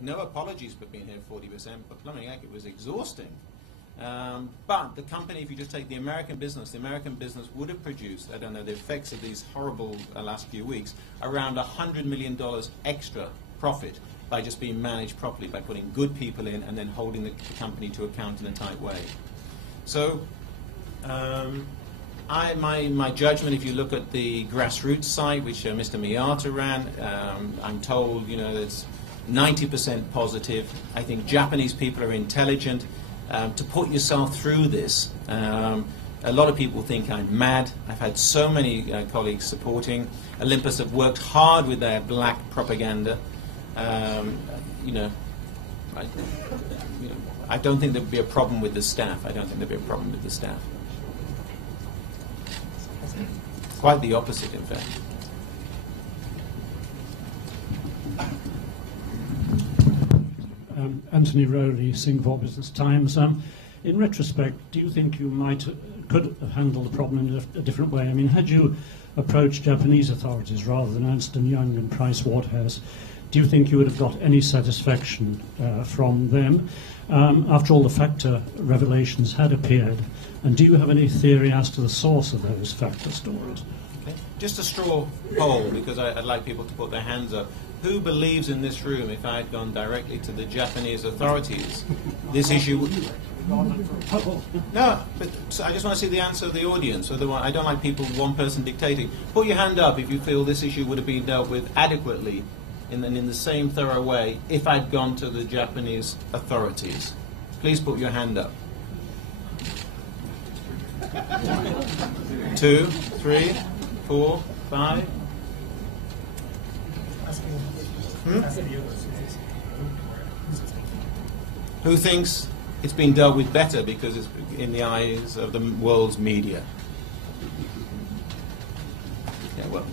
No apologies for being here 40%, but plumbing heck, it was exhausting. But the company, if you just take the American business would have produced, I don't know the effects of these horrible last few weeks, around $100 million extra profit by just being managed properly, by putting good people in and then holding the company to account in a tight way. So my judgment, if you look at the grassroots side, which Mr. Miyata ran, I'm told, you know, it's 90% positive. I think Japanese people are intelligent. To put yourself through this, a lot of people think I'm mad. I've had so many colleagues supporting. Olympus have worked hard with their black propaganda. You know, I don't think there would be a problem with the staff. Quite the opposite, in fact. Anthony Rowley, Singapore Business Times. In retrospect, do you think you could have handled the problem in a different way? I mean, had you approached Japanese authorities rather than Ernst & Young and Price Waterhouse, do you think you would have got any satisfaction from them? After all, the factor revelations had appeared. And do you have any theory as to the source of those factor stories? Okay. Just a straw poll, because I'd like people to put their hands up. Who believes in this room, if I had gone directly to the Japanese authorities, this issue would... No, but so I just want to see the answer of the audience. Otherwise, I don't like people, one person dictating. Put your hand up if you feel this issue would have been dealt with adequately in the same thorough way if I'd gone to the Japanese authorities. Please put your hand up. 2, 3, 4, 5. Who thinks it's been dealt with better because it's in the eyes of the world's media? Yeah, well,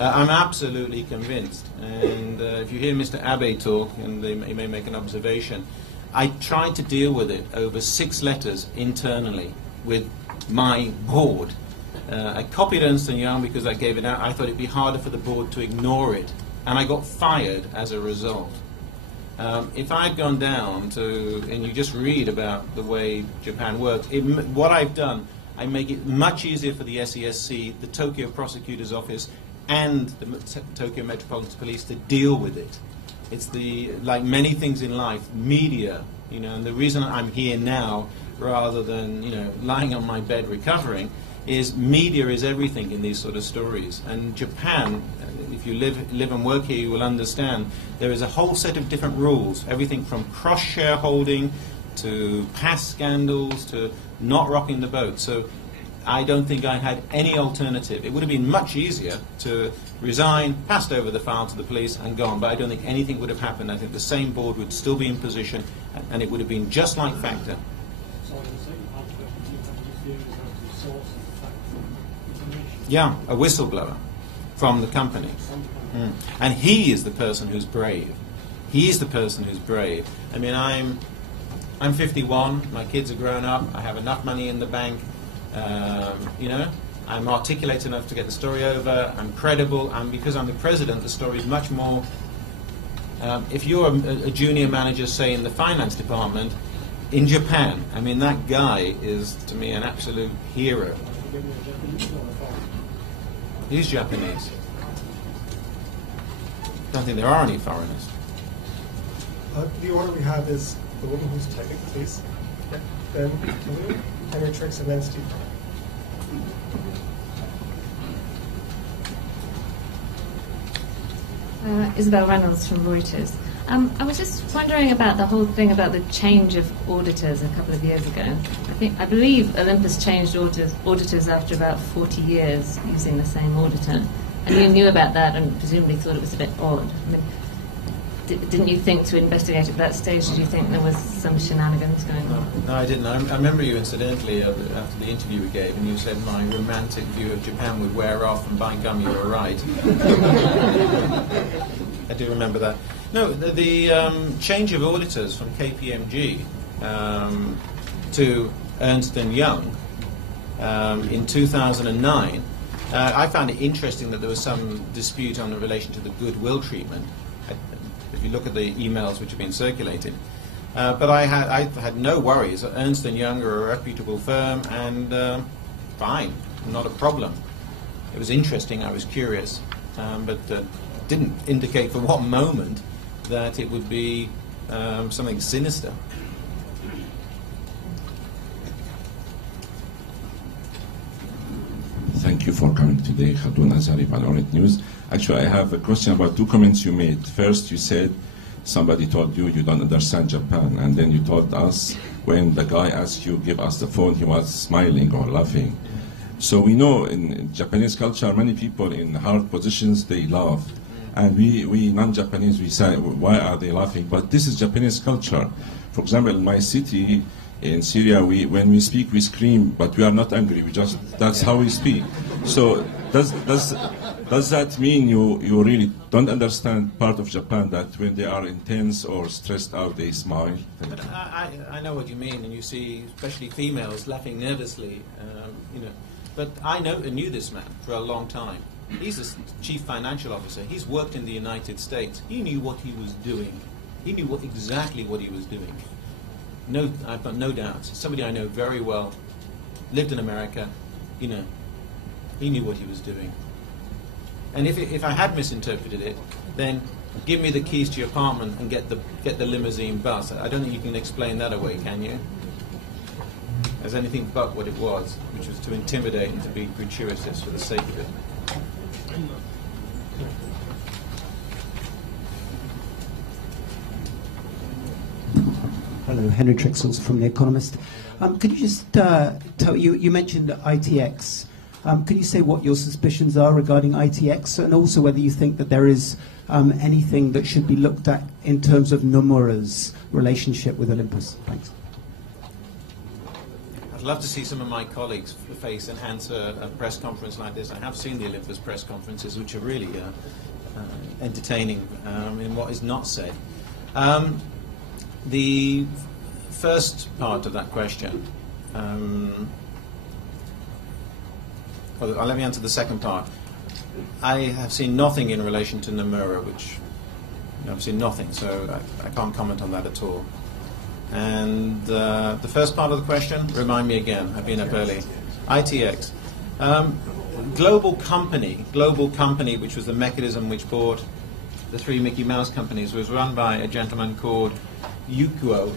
I'm absolutely convinced. And if you hear Mr. Abe talk, and he may make an observation, I tried to deal with it over 6 letters internally with my board. I copied Ernst & Young because I gave it out. I thought it'd be harder for the board to ignore it. And I got fired as a result. If I'd gone down to, and you just read about the way Japan works, what I've done, I make it much easier for the SESC, the Tokyo Prosecutor's Office, and the Tokyo Metropolitan Police to deal with it. It's like many things in life, media, you know, and the reason I'm here now, rather than, you know, lying on my bed recovering, is media is everything in these sort of stories. And Japan, if you live and work here, you will understand there is a whole set of different rules, everything from cross-shareholding to past scandals to not rocking the boat. So I don't think I had any alternative. It would have been much easier to resign, passed over the file to the police and gone, but I don't think anything would have happened. I think the same board would still be in position and it would have been just like Factor. Yeah, a whistleblower from the company. And he is the person who's brave. He is the person who's brave. I mean, I'm 51, my kids are grown up, I have enough money in the bank, you know, I'm articulate enough to get the story over, I'm credible, and because I'm the president, the story is much more... if you're a junior manager, say, in the finance department, in Japan, I mean, that guy is, to me, an absolute hero. He's Japanese. Don't think there are any foreigners. The order we have is the woman who's typing, please. Yeah. Then Kalu, Henry Tricks, and then Steve. Isabel Reynolds from Reuters. I was just wondering about the whole thing about the change of auditors a couple of years ago. I believe Olympus changed auditors after about 40 years using the same auditor. And you knew about that and presumably thought it was a bit odd. I mean, didn't you think to investigate at that stage? Did you think there was some shenanigans going on? No, I didn't. I remember you incidentally after the interview we gave, and you said my romantic view of Japan would wear off, and by gum, you were right. I do remember that. No, the change of auditors from KPMG to Ernst & Young in 2009, I found it interesting that there was some dispute on the relation to the goodwill treatment. if you look at the emails which have been circulated. But I had no worries. Ernst & Young are a reputable firm, and fine, not a problem. It was interesting, I was curious, but didn't indicate for what moment that it would be something sinister. Thank you for coming today, Khadoun Azari, Panoramic News. Actually, I have a question about two comments you made. First, you said somebody told you you don't understand Japan, and then you told us when the guy asked you give us the phone, he was smiling or laughing. So we know in Japanese culture, many people in hard positions, they laugh. And we non-Japanese, we say, why are they laughing? But this is Japanese culture. For example, in my city, in Syria, when we speak, we scream, but we are not angry. That's how we speak. So does that mean you really don't understand part of Japan, that when they are intense or stressed out, they smile? But I know what you mean, and you see especially females laughing nervously, But I knew this man for a long time. He's a chief financial officer. He's worked in the United States. He knew what he was doing. He knew exactly what he was doing. No, I've got no doubt. Somebody I know very well, lived in America. He knew what he was doing. And if I had misinterpreted it, then give me the keys to your apartment and get the limousine bus. I don't think you can explain that away, can you? As anything but what it was, which was to intimidate and to be gratuitous for the sake of it. Hello, Henry Trixels from The Economist. Could you just you mentioned ITX. Can you say what your suspicions are regarding ITX, and also whether you think that there is anything that should be looked at in terms of Nomura's relationship with Olympus? Thanks. I'd love to see some of my colleagues face and answer a press conference like this. I have seen the Olympus press conferences, which are really entertaining in what is not said. The first part of that question, let me answer the second part. I have seen nothing in relation to Nomura, I've seen nothing, so I can't comment on that at all. And the first part of the question, remind me again, I've been up early. ITX. Global company, which was the mechanism which bought the three Mickey Mouse companies, was run by a gentleman called Yoko,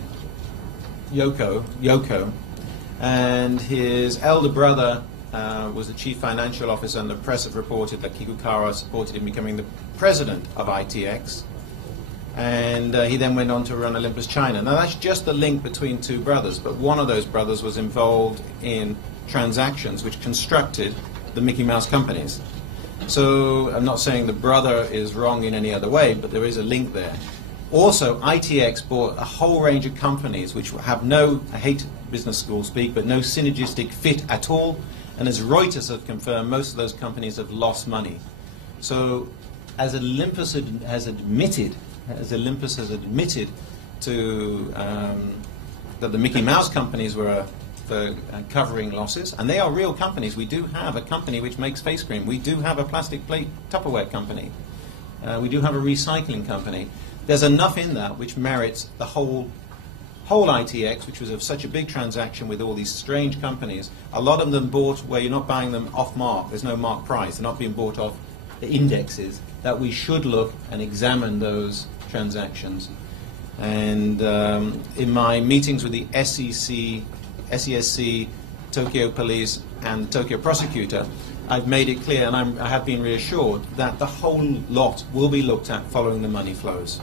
and his elder brother was the chief financial officer, and the press have reported that Kikukawa supported him becoming the president of ITX. And he then went on to run Olympus China. Now that's just the link between two brothers, but one of those brothers was involved in transactions which constructed the Mickey Mouse companies. So I'm not saying the brother is wrong in any other way, but there is a link there. Also, ITX bought a whole range of companies which have no, I hate business school speak, but no synergistic fit at all. And as Reuters have confirmed, most of those companies have lost money. So as Olympus has admitted to that the Mickey Mouse companies were covering losses, and they are real companies. We do have a company which makes face cream. We do have a plastic plate Tupperware company. We do have a recycling company. There's enough in that which merits the whole ITX, which was of such a big transaction with all these strange companies. A lot of them bought where you're not buying them off mark. There's no mark price. They're not being bought off the indexes. That we should look and examine those transactions. And in my meetings with the SEC, SESC, Tokyo Police, and Tokyo Prosecutor, I've made it clear, and I have been reassured, that the whole lot will be looked at following the money flows.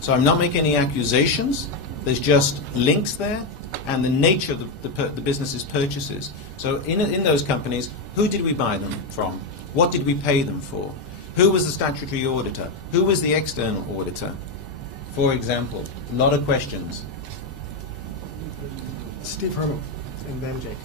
So I'm not making any accusations. There's just links there, and the nature of the business's purchases. So in those companies, who did we buy them from? What did we pay them for? Who was the statutory auditor? Who was the external auditor? For example, a lot of questions. Steve Herman, and then Jake.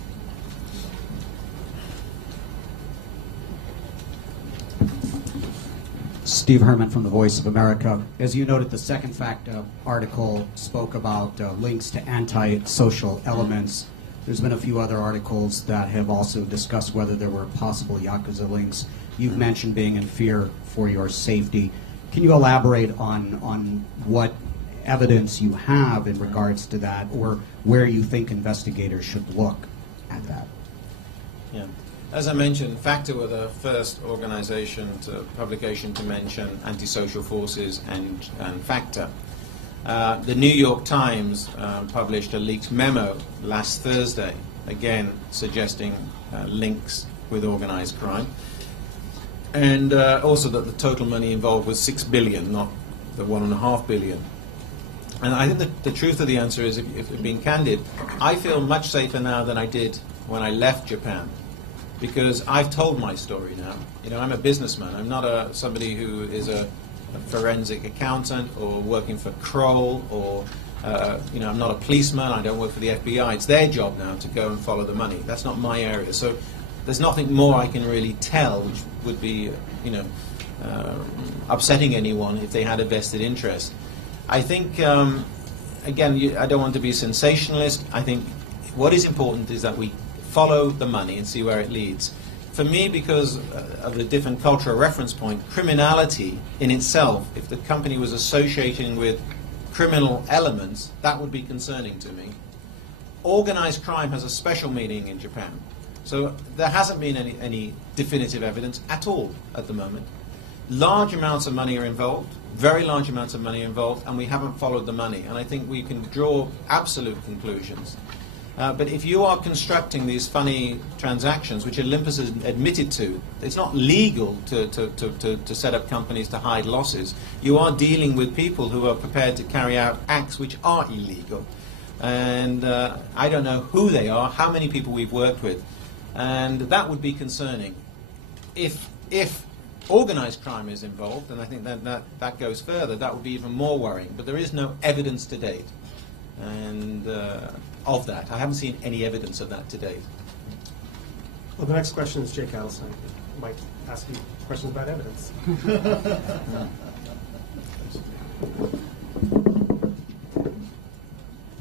Steve Herman from The Voice of America. As you noted, the Second Fact article spoke about links to anti-social elements. There's been a few other articles that have also discussed whether there were possible Yakuza links. You've mentioned being in fear for your safety. Can you elaborate on what evidence you have in regards to that, or where you think investigators should look at that? Yeah. As I mentioned, FACTA were the first publication to mention antisocial forces and FACTA. The New York Times published a leaked memo last Thursday, again suggesting links with organized crime, and also that the total money involved was $6 billion, not the $1.5 billion. And I think that the truth of the answer is, if being candid, I feel much safer now than I did when I left Japan, because I've told my story now. You know, I'm a businessman. I'm not somebody who is a forensic accountant or working for Kroll, or you know, I'm not a policeman. I don't work for the FBI. It's their job now to go and follow the money. That's not my area. So there's nothing more I can really tell, which would be, you know, upsetting anyone if they had a vested interest. I think, again, I don't want to be sensationalist. I think what is important is that we follow the money and see where it leads. For me, because of the different cultural reference point, criminality in itself, if the company was associating with criminal elements, that would be concerning to me. Organized crime has a special meaning in Japan. So there hasn't been any definitive evidence at all at the moment. Large amounts of money are involved, very large amounts of money involved, and we haven't followed the money. And I think we can draw absolute conclusions. But if you are constructing these funny transactions, which Olympus has admitted to, it's not legal to set up companies to hide losses. You are dealing with people who are prepared to carry out acts which are illegal. And I don't know who they are, how many people we've worked with. And that would be concerning. If organized crime is involved, and I think that goes further, that would be even more worrying. But there is no evidence to date and of that. I haven't seen any evidence of that to date. Well, the next question is Jake Allison. I might ask you questions about evidence.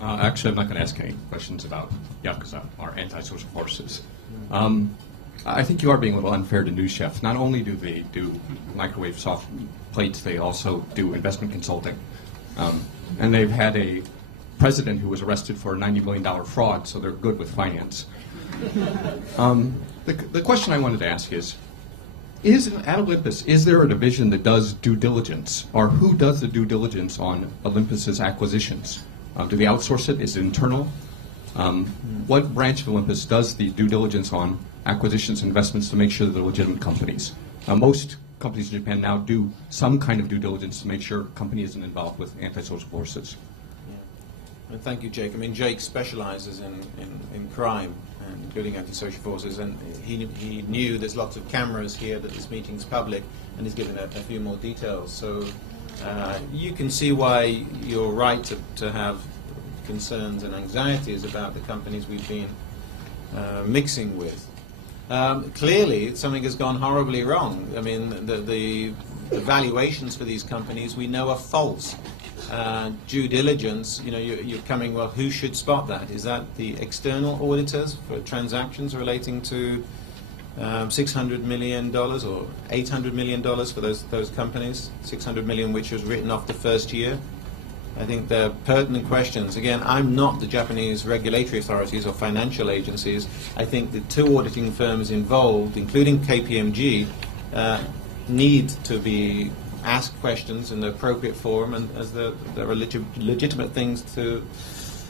Actually, I'm not going to ask any questions about Yakuza or antisocial forces. I think you are being a little unfair to News Chef. Not only do they do microwave soft plates, they also do investment consulting. And they've had a president who was arrested for a $90 million fraud, so they're good with finance. The question I wanted to ask is at Olympus, is there a division that does due diligence? Or who does the due diligence on Olympus's acquisitions? Do they outsource it? Is it internal? What branch of Olympus does the due diligence on acquisitions and investments to make sure that they're legitimate companies? Most companies in Japan now do some kind of due diligence to make sure a company isn't involved with antisocial forces. Yeah. And thank you, Jake. I mean, Jake specializes in crime, and including antisocial forces, and he knew there's lots of cameras here, that this meeting's public, and he's given a few more details. So you can see why you're right to have concerns and anxieties about the companies we've been mixing with. Clearly, something has gone horribly wrong. I mean, the valuations for these companies we know are false. Due diligence, you know, you're coming, well, who should spot that? Is that the external auditors for transactions relating to $600 million or $800 million for those companies? $600 million, which was written off the first year. I think they're pertinent questions. Again, I'm not the Japanese regulatory authorities or financial agencies. I think the two auditing firms involved, including KPMG, need to be asked questions in the appropriate forum, and as there are legitimate things to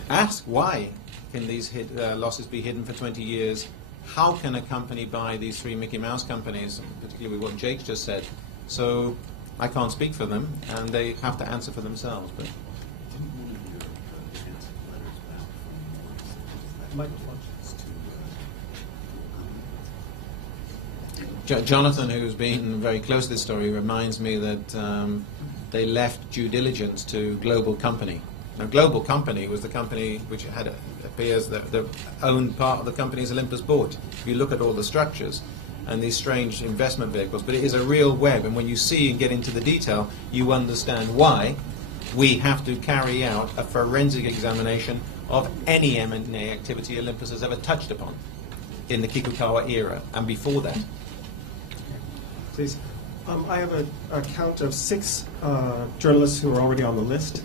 ask. Why can these losses be hidden for 20 years? How can a company buy these three Mickey Mouse companies, particularly with what Jake just said? So I can't speak for them, and they have to answer for themselves. But Jonathan, who's been very close to this story, reminds me that they left due diligence to Global Company. Now, Global Company was the company which appears the owned part of the companies Olympus bought. If you look at all the structures and these strange investment vehicles, but it is a real web, and when you see and get into the detail, you understand why we have to carry out a forensic examination of any M&A activity Olympus has ever touched upon in the Kikukawa era and before that. Please. I have a count of 6 journalists who are already on the list.